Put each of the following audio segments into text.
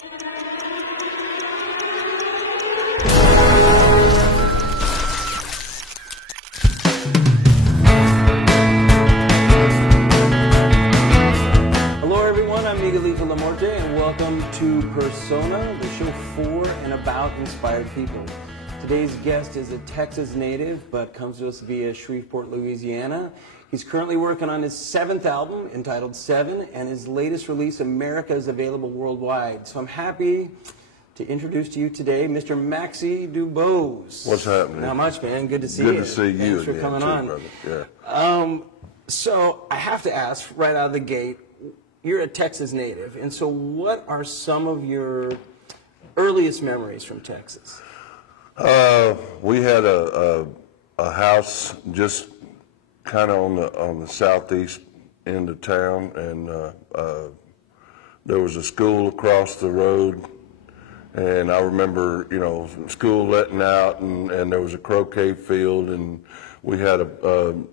Hello everyone, I'm Miguel Lamorte and welcome to Persona, the show for and about inspired people. Today's guest is a Texas native but comes to us via Shreveport, Louisiana. He's currently working on his 7th album entitled Seven, and his latest release, America, is available worldwide. So I'm happy to introduce to you today Mr. Maxie Dubose. What's happening? Not much, man. Good to see you. Good to see you. Thanks for coming on. Brother. Yeah. So I have to ask right out of the gate, you're a Texas native, and so what are some of your earliest memories from Texas? We had a house just kind of on the southeast end of town, and there was a school across the road, and I remember, school letting out, and there was a croquet field, and we had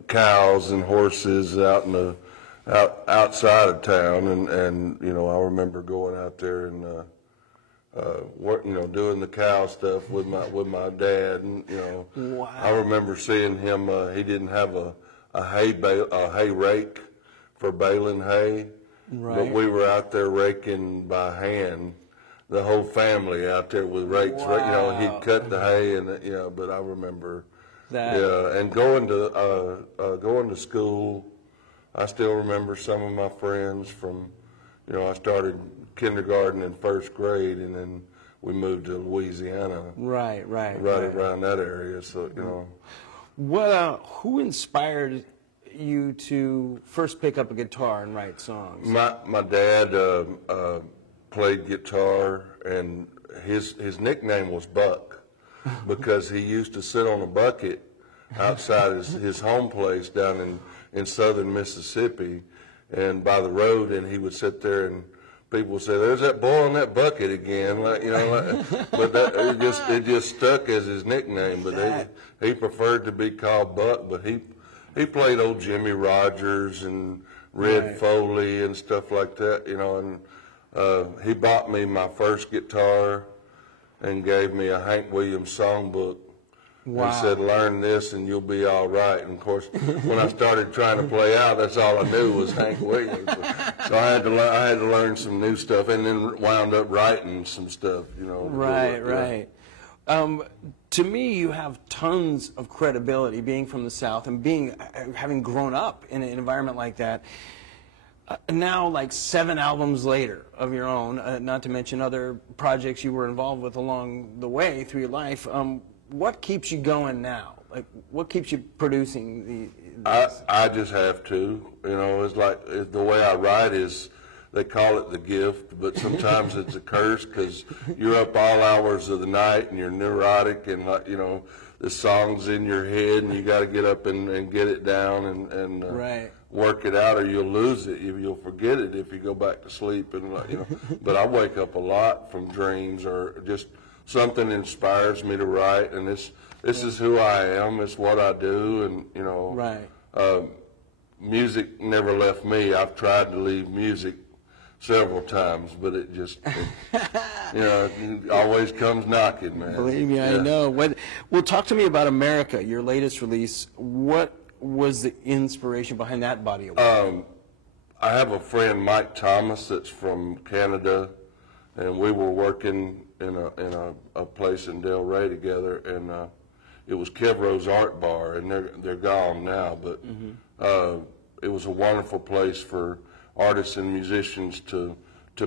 cows and horses out in the outside of town, and I remember going out there and doing the cow stuff with my dad, and Wow. I remember seeing him. He didn't have a hay rake for baling hay, Right. but we were out there raking by hand. The whole family out there with rakes. Wow. He'd cut the hay, and but I remember That. Yeah, and going to school. I still remember some of my friends from, I started kindergarten and first grade, and then we moved to Louisiana. Right. Around that area. So, What? Who inspired you to first pick up a guitar and write songs? My dad played guitar, and his nickname was Buck because he used to sit on a bucket outside his home place down in southern Mississippi and by the road, and he would sit there, and people would say, "There's that boy on that bucket again," but it just stuck as his nickname. But he preferred to be called Buck. But he played old Jimmy Rogers and Red Right. Foley and stuff like that, and he bought me my first guitar and gave me a Hank Williams songbook. Wow. And said, "Learn this and you'll be all right." And of course, when I started trying to play out, that's all I knew was Hank Williams. So I had to learn some new stuff, and then wound up writing some stuff. Right. To me, you have tons of credibility being from the South and having grown up in an environment like that. Now, like 7 albums later of your own, not to mention other projects you were involved with along the way through your life. What keeps you going now? Like, what keeps you producing I just have to. It's like the way I write is, they call it the gift, but sometimes it's a curse because you're up all hours of the night and you're neurotic, and the song's in your head, and you got to get up and get it down and Right. work it out, or you'll lose it. You'll forget it if you go back to sleep, and But I wake up a lot from dreams, or just something inspires me to write, and this is who I am. It's what I do, and Right. Music never left me. I've tried to leave music several times, but it just it always comes knocking, man. Believe me, I know. Well, talk to me about America, your latest release. What was the inspiration behind that body of work? I have a friend, Mike Thomas, that's from Canada, and we were working in a place in Delray together, and it was Kevro's Art Bar, and they're gone now, but it was a wonderful place for artists and musicians to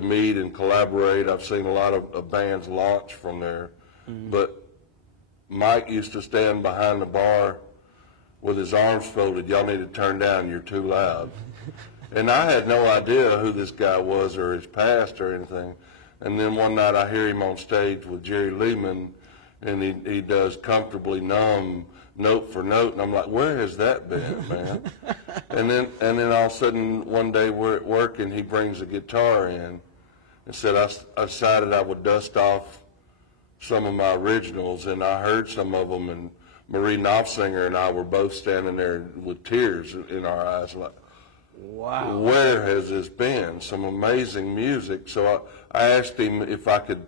meet and collaborate. I've seen a lot of bands launch from there, but Mike used to stand behind the bar with his arms folded. "Y'all need to turn down, you're too loud." And I had no idea who this guy was or his past or anything. And then one night I hear him on stage with Jerry Lehman, and he does Comfortably Numb note for note, and I'm like, where has that been, man? and then all of a sudden one day we're at work, and he brings a guitar in and said, I decided I would dust off some of my originals, and I heard some of them, and Marie Knopfsinger and I were both standing there with tears in our eyes, like, Wow. where has this been? Some amazing music. So I asked him if I could.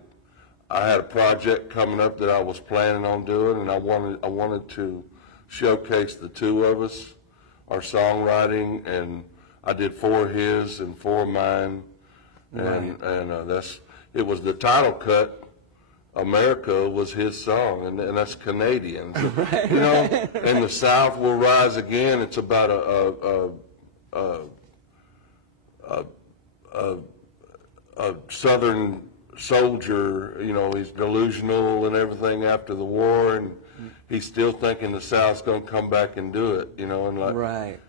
I had a project coming up that I was planning on doing, and I wanted to showcase the two of us, our songwriting, and I did 4 of his and 4 of mine, and it was the title cut. America was his song, and that's Canadian. So, you know, and the South will rise again. It's about a Southern soldier. You know, he's delusional and everything after the war, and he's still thinking the South's going to come back and do it. You know, and like Right.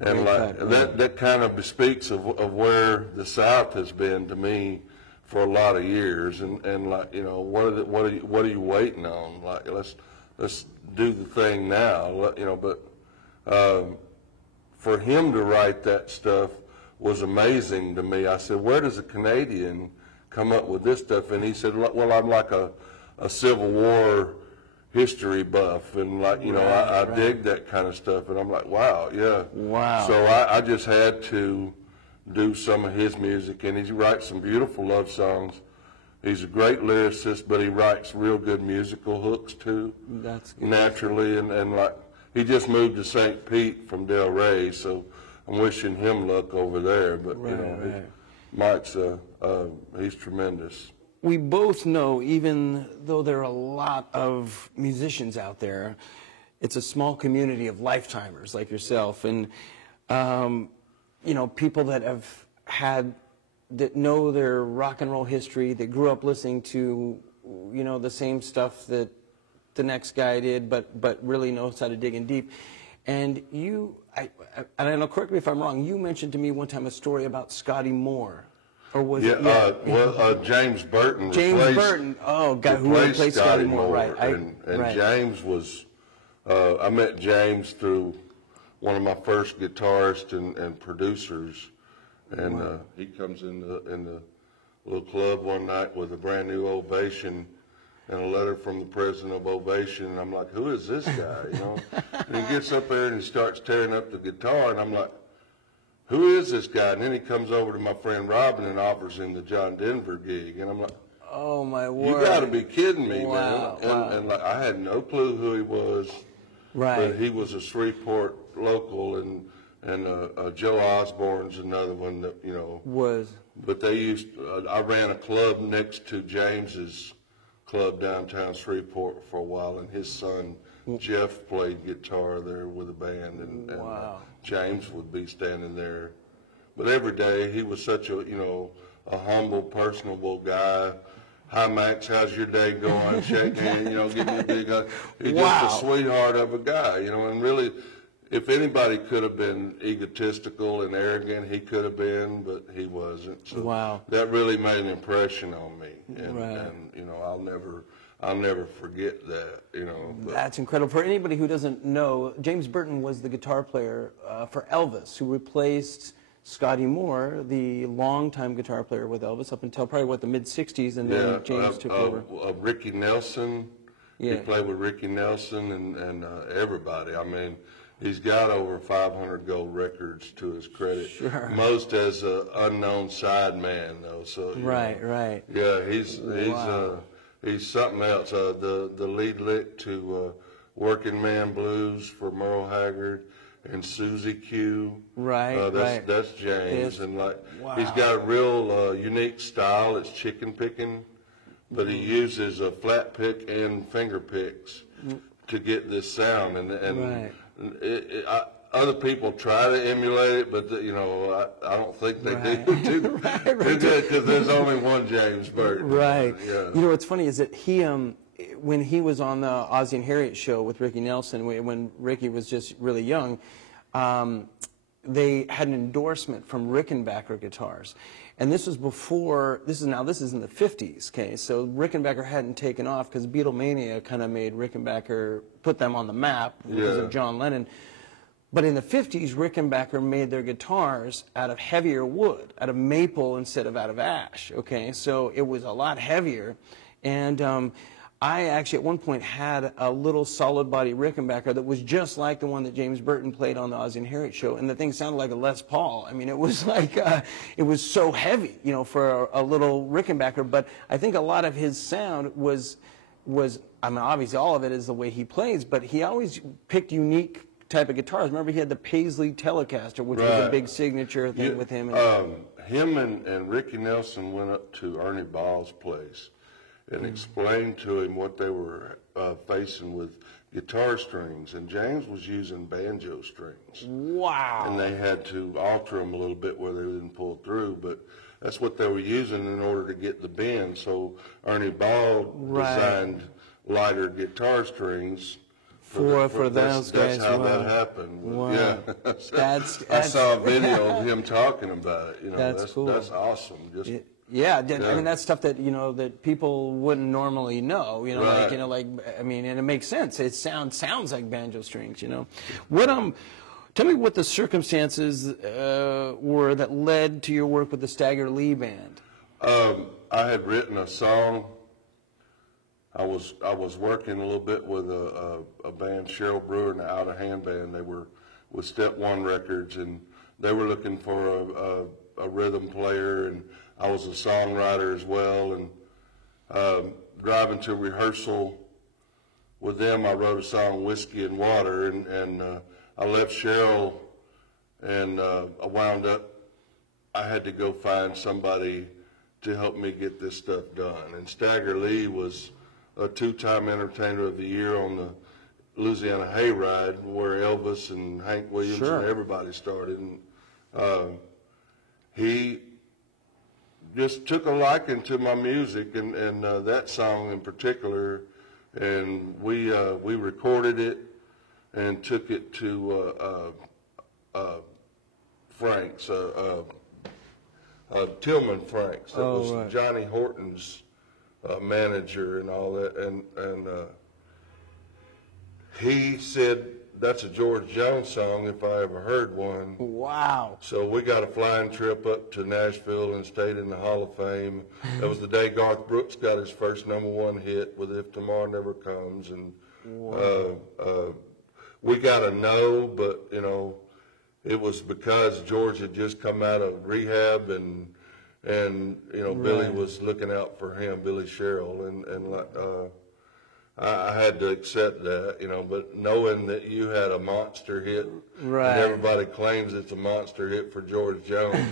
and like that kind of bespeaks of where the South has been to me for a lot of years, and like, you know, what are you waiting on? Like, let's do the thing now, you know. But for him to write that stuff was amazing to me. I said, where does a Canadian come up with this stuff? And he said, well, I'm like a Civil War history buff, and like, you know, I dig that kind of stuff. And I'm like, wow, yeah. Wow. So I just had to do some of his music, and he writes some beautiful love songs. He's a great lyricist, but he writes real good musical hooks too. That's good. Naturally, and like, he just moved to St. Pete from Delray, so I'm wishing him luck over there. But you know, Mike's he's tremendous. We both know, even though there are a lot of musicians out there, it's a small community of lifetimers like yourself, and you know, people that that know their rock and roll history, that grew up listening to, you know, the same stuff that the next guy did, but really knows how to dig in deep. And I don't know, correct me if I'm wrong, you mentioned to me one time a story about Scotty Moore. Or was it? James Burton. James Burton. Oh, God, who replaced Scotty Moore? Right. And James was, I met James through one of my first guitarists and producers, and he comes in the little club one night with a brand new Ovation and a letter from the president of Ovation, and I'm like, who is this guy? You know, and he gets up there and he starts tearing up the guitar, and I'm like, who is this guy? And then he comes over to my friend Robin and offers him the John Denver gig, and I'm like, oh my word! You got to be kidding me, wow, man! And like, I had no clue who he was. Right. But he was a Shreveport local, and Joe Osborne's another one that, you know. Was. But they used, I ran a club next to James's club downtown Shreveport for a while, and his son, Jeff, played guitar there with a band, and James would be standing there. But every day, he was such a, you know, a humble, personable guy. Hi, Max, how's your day going? Shake hand, you know, give me a big hug. He's just a sweetheart of a guy, you know, and really, if anybody could have been egotistical and arrogant, he could have been, but he wasn't. So that really made an impression on me, and you know, I'll never forget that, you know. But that's incredible. For anybody who doesn't know, James Burton was the guitar player for Elvis, who replaced Scotty Moore, the longtime guitar player with Elvis, up until probably, the mid-'60s, and then James took over. Ricky Nelson, he played with Ricky Nelson and everybody. I mean, he's got over 500 gold records to his credit. Sure. Most as an unknown sideman, though. So right. Yeah, he's something else. The lead lick to Working Man Blues for Merle Haggard and Susie Q. That's James, and like he's got a real unique style. It's chicken picking, but he uses a flat pick and finger picks to get this sound, and other people try to emulate it, but you know, I don't think they do because there's only one James Burton. Right. Yeah. You know what's funny is that he when he was on the Ozzie and Harriet show with Ricky Nelson, when Ricky was just really young, they had an endorsement from Rickenbacker guitars. And this was before, this is in the 50s, okay? So Rickenbacker hadn't taken off because Beatlemania kind of made Rickenbacker, put them on the map because of John Lennon. But in the 50s, Rickenbacker made their guitars out of heavier wood, out of maple instead of out of ash, okay? So it was a lot heavier. And I actually at one point had a little solid body Rickenbacker that was just like the one that James Burton played on the Ozzie and Harriet show, and the thing sounded like a Les Paul. I mean, it was like, it was so heavy, you know, for a little Rickenbacker, but I think a lot of his sound was, I mean, obviously all of it is the way he plays, but he always picked unique type of guitars. Remember, he had the Paisley Telecaster, which was a big signature thing with him. Him and Ricky Nelson went up to Ernie Ball's place and explained to him what they were facing with guitar strings, and James was using banjo strings. Wow. And they had to alter them a little bit where they didn't pull through, but that's what they were using in order to get the bend. So Ernie Ball designed lighter guitar strings for those guys. That's how that happened. Wow. Yeah. I saw a video of him talking about it. You know, that's cool. That's awesome. Just yeah, I mean, that's stuff that, you know, that people wouldn't normally know, you know, like, you know, like, I mean, and it makes sense. It sounds like banjo strings, you know. What, tell me what the circumstances were that led to your work with the Stagger Lee Band. I had written a song. I was working a little bit with a band, Cheryl Brewer and the Out of Hand Band. They were with Step One Records, and they were looking for a rhythm player, and I was a songwriter as well. And driving to rehearsal with them, I wrote a song, Whiskey and Water, and I left Cheryl, and I wound up, I had to go find somebody to help me get this stuff done. And Stagger Lee was a two-time Entertainer of the Year on the Louisiana Hayride, where Elvis and Hank Williams and everybody started. And he just took a liking to my music and that song in particular, and we recorded it and took it to Frank's, Tillman Franks. That was Johnny Horton's manager and all that, and he said, that's a George Jones song if I ever heard one. Wow. So we got a flying trip up to Nashville and stayed in the Hall of Fame. That was the day Garth Brooks got his first #1 hit with If Tomorrow Never Comes. And we got a no, but, you know, it was because George had just come out of rehab, and you know, Billy was looking out for him, Billy Sherrill, and I had to accept that, you know, but knowing that you had a monster hit, and everybody claims it's a monster hit for George Jones,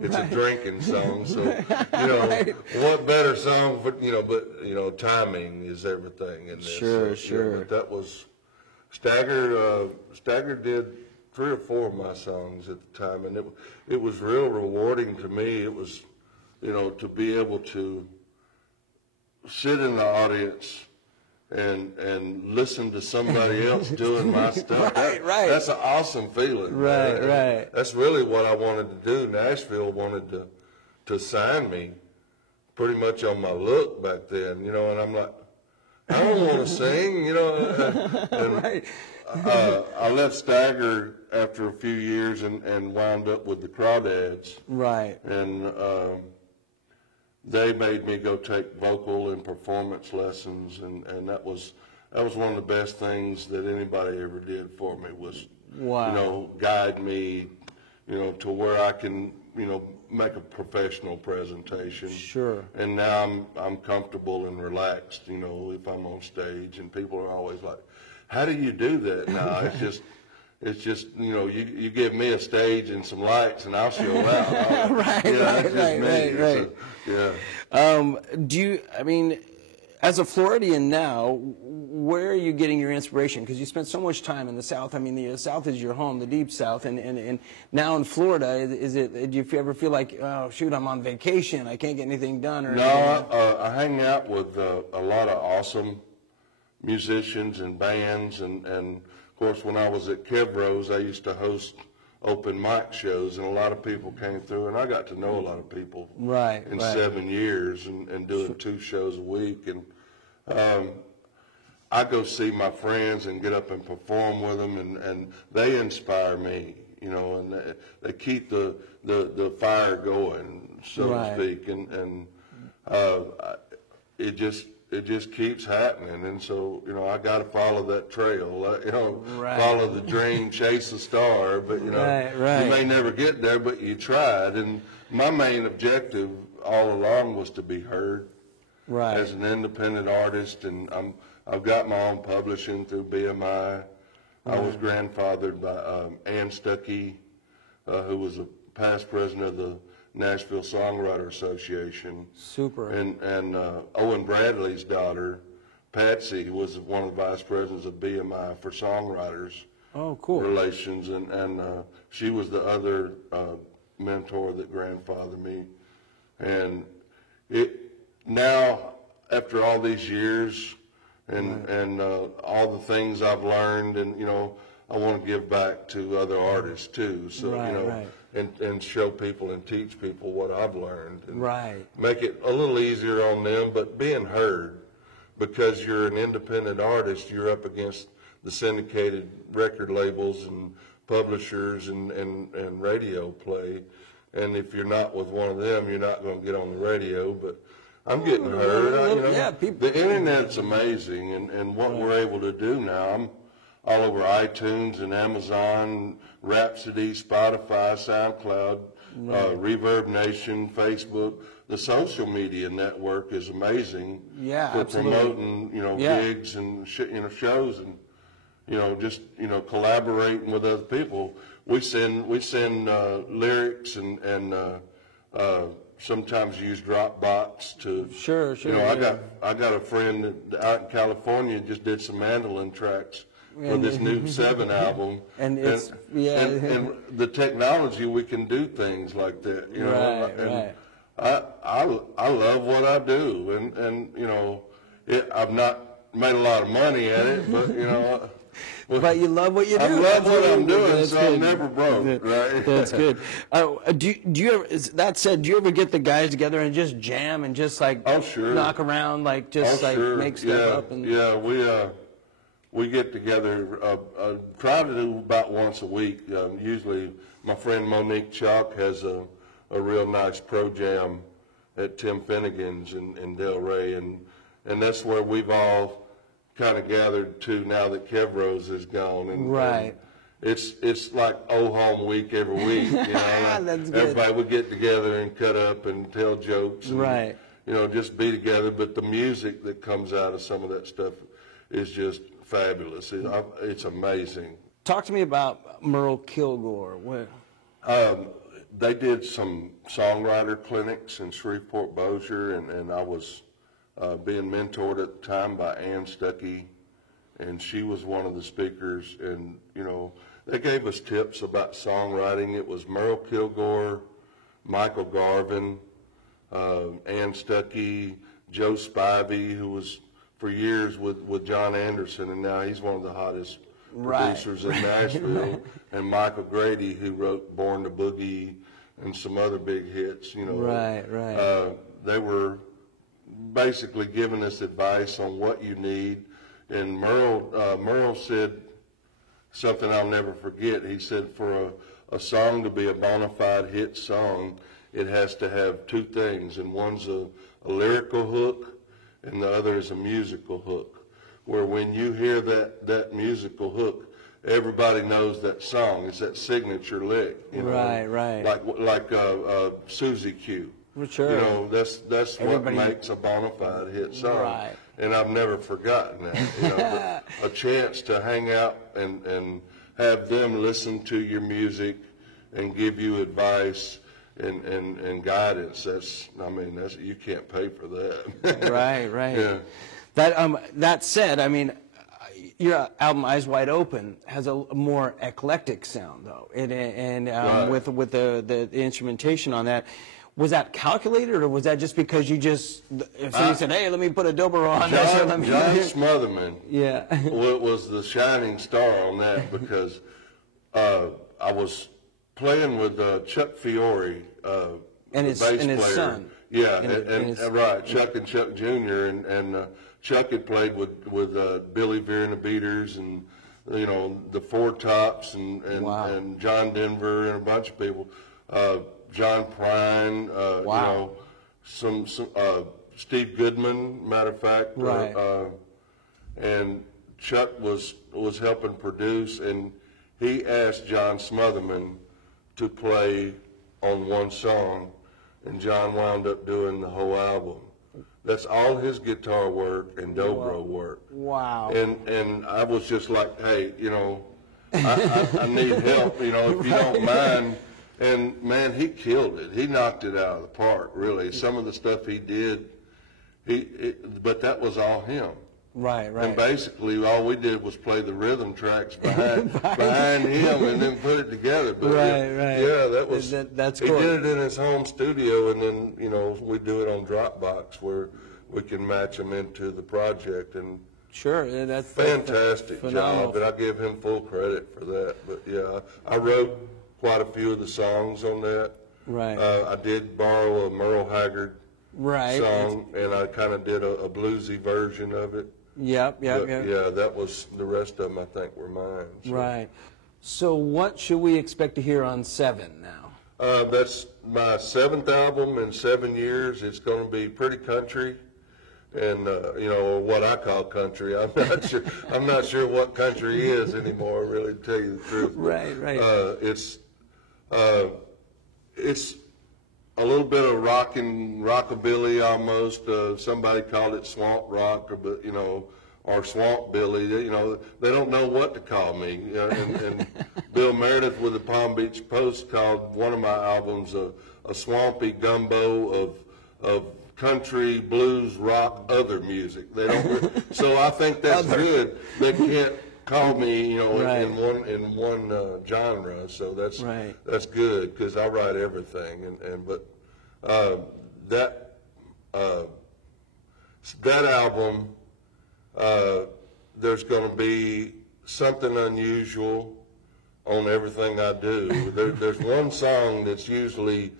it's a drinking song, so, you know, what better song for, you know, but, you know, timing is everything in this. Sure. Yeah, but that was, Stagger did 3 or 4 of my songs at the time, and it was real rewarding to me. It was, you know, to be able to sit in the audience and listen to somebody else doing my stuff. That's an awesome feeling. Right. That's really what I wanted to do. Nashville wanted to sign me pretty much on my look back then, you know, and I'm like, I don't want to sing, you know. And, I left Stagger after a few years and wound up with the Crawdads. Right. And they made me go take vocal and performance lessons, and that was one of the best things that anybody ever did for me was, you know, guide me, you know, to where I can, you know, make a professional presentation. Sure. And now I'm comfortable and relaxed, you know, if I'm on stage, and people are always like, how do you do that? No, it's just, you know, you give me a stage and some lights and I'll show out. Right. I mean, as a Floridian now, where are you getting your inspiration? Because you spent so much time in the South. I mean, the South is your home, the deep South, and now in Florida, do you ever feel like, oh shoot, I'm on vacation, I can't get anything done? Or no, I hang out with a lot of awesome musicians and bands, and of course when I was at Kevros, I used to host open mic shows, and a lot of people came through, and I got to know a lot of people in 7 years and doing 2 shows a week. And I go see my friends and get up and perform with them, and they inspire me, you know, and they keep the fire going, so to speak, and it just keeps happening. And so, you know, I got to follow that trail, you know, Right. follow the dream, chase the star, but, you know, Right. you may never get there, but you tried. And my main objective all along was to be heard Right. as an independent artist, and I've got my own publishing through BMI. I was grandfathered by Ann Stuckey, who was a past president of the Nashville Songwriter Association. Super. And Owen Bradley's daughter, Patsy, was one of the vice presidents of BMI for songwriters Oh, cool. relations, and she was the other mentor that grandfathered me. And now, after all these years and all the things I've learned, and, you know, I want to give back to other artists too. So, Right, you know, right. and show people and teach people what I've learned. And Right. make it a little easier on them, but being heard, because you're an independent artist, you're up against the syndicated record labels and publishers and radio play. And if you're not with one of them, you're not going to get on the radio. But I'm getting heard. You know, yeah, people. the internet's amazing, and what we're able to do now. I'm all over iTunes and Amazon, Rhapsody, Spotify, SoundCloud, Reverb Nation, Facebook. The social media network is amazing Yeah, for absolutely. promoting, you know, Yeah. gigs and shows, and, you know, just, you know, collaborating with other people. We send lyrics and sometimes use Dropbox to. Sure. You know, yeah. I got a friend that out in California just did some mandolin tracks for this new 7 album. And it's, yeah. And the technology, we can do things like that, you know. Right, and right. I love what I do, and you know, I've not made a lot of money at it, but, you know. But you love what you do. I love That's what I'm good. doing, That's so I'm good. never broke, right? That's good. Do you ever, that said, do you ever get the guys together and just jam and just like Oh, sure. knock around, like just like Sure. make stuff Yeah, up? And yeah, we get together, try to do about once a week. Usually my friend Monique Chalk has a real nice pro jam at Tim Finnegan's in Delray, and that's where we've all kind of gathered to now that Kev Rose is gone. And, Right. And it's like old home week every week, you know. That's good. Everybody would get together and cut up and tell jokes. And, Right. you know, just be together. But the music that comes out of some of that stuff is just fabulous. It's amazing. Talk to me about Merle Kilgore. What? They did some songwriter clinics in Shreveport, Bossier, and I was being mentored at the time by Ann Stuckey, and she was one of the speakers. And, you know, they gave us tips about songwriting. It was Merle Kilgore, Michael Garvin, Ann Stuckey, Joe Spivey, who was for years with John Anderson, and now he's one of the hottest producers in Nashville, and Michael Grady, who wrote Born to Boogie and some other big hits, you know. Right. They were basically giving us advice on what you need. And Merle said something I'll never forget. He said, for a song to be a bona fide hit song, it has to have two things, and one's a lyrical hook, and the other is a musical hook, where when you hear that musical hook, everybody knows that song. It's that signature lick, you know. Right. Like Susie Q. For sure. You know, that's Everybody- what makes a bona fide hit song. Right. And I've never forgotten that. You know, but a chance to hang out and have them listen to your music and give you advice and guidance. That's you can't pay for that. Right. Yeah. That said, I mean, your album Eyes Wide Open has a more eclectic sound, though, and Right. with the instrumentation on that. Was that calculated, or was that just because you just, if somebody said, "Hey, let me put a dobro on that," let me John Smotherman yeah, was the shining star on that, because I was playing with Chuck Fiore, And the his- bass and his player. son. Yeah, And his- right, Chuck and Chuck Jr. and Chuck had played with Billy Veer and the Beaters, and, you know, the Four Tops and Wow. and John Denver and a bunch of people. John Prine, Wow. you know, some Steve Goodman, matter of fact. Right. And Chuck was helping produce, and he asked John Smotherman to play on one song, and John wound up doing the whole album. That's all his guitar work and dobro work. Wow. And I was just like, hey, you know, I need help, you know, if you don't mind. And man, he killed it. He knocked it out of the park, really. Some of the stuff he did, but that was all him. Right. And basically, all we did was play the rhythm tracks behind him, and then put it together. But right. Yeah, that was. That's cool. He did it in his home studio, and then you know we do it on Dropbox where we can match them into the project. And sure, that's fantastic phenomenal job, and I give him full credit for that. But yeah, I wrote quite a few of the songs on that. Right. I did borrow a Merle Haggard song, and I kind of did a bluesy version of it. Yep. Yeah, that was, the rest of them I think were mine. So. Right. So what should we expect to hear on 7 now? That's my 7th album in 7 years. It's going to be pretty country, and you know, what I call country. I'm not sure what country is anymore, really, to tell you the truth. Right. It's a little bit of rockabilly almost. Somebody called it swamp rock, or swamp billy. You know, they don't know what to call me. You know, and Bill Meredith with the Palm Beach Post called one of my albums a swampy gumbo of country, blues, rock, other music. They don't. So I think that's good. They can't call me, you know, in one genre. So that's good, because I write everything. But that album, there's going to be something unusual on everything I do. There's one song that's usually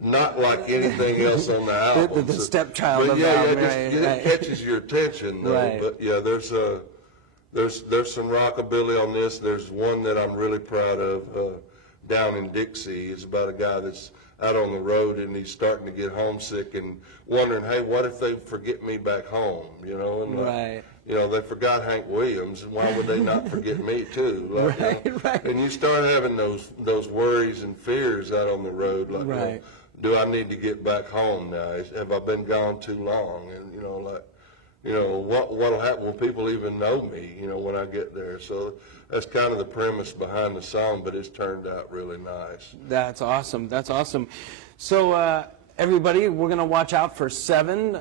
not like anything else on the album. The stepchild of the album. It catches your attention, though. Right. But yeah, there's some rockabilly on this. There's one that I'm really proud of, Down in Dixie. It's about a guy that's out on the road, and he's starting to get homesick and wondering, hey, what if they forget me back home? You know, and you know, they forgot Hank Williams, and why would they not forget me too? Like, right. And you start having those worries and fears out on the road, like, you know, do I need to get back home now? Have I been gone too long? And you know, like, you know, what'll happen? Will people even know me, you know, when I get there? So that's kind of the premise behind the song, but it's turned out really nice. That's awesome. So, everybody, we're going to watch out for 7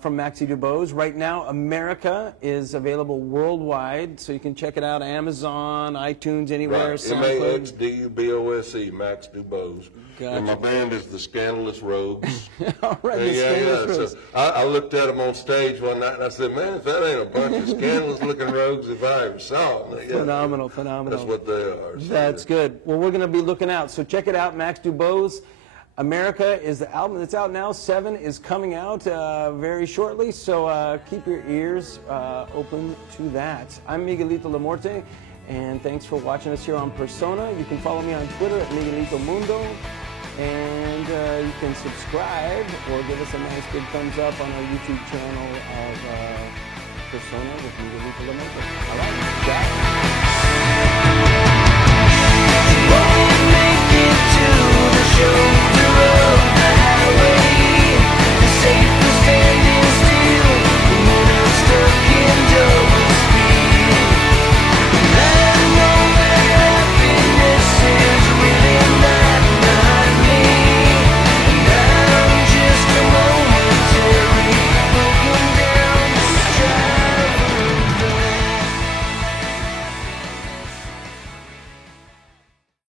from Maxie DuBose. Right now, America is available worldwide, so you can check it out, Amazon, iTunes, anywhere. Right. MAXDUBOSE, Max DuBose. Gotcha. And my band is the Scandalous Rogues. All right, the Scandalous Rogues. So I looked at them on stage one night, and I said, man, if that ain't a bunch of scandalous-looking rogues if I ever saw them. Phenomenal. That's what they are. So that's good. Well, we're going to be looking out. So check it out, Max DuBose. America is the album that's out now. 7 is coming out very shortly, so keep your ears open to that. I'm Miguelito Lamorte, and thanks for watching us here on Persona. You can follow me on Twitter at Miguelito Mundo, and you can subscribe or give us a nice big thumbs up on our YouTube channel of Persona with Miguelito Lamorte. All right, ciao. Won't make it to the show.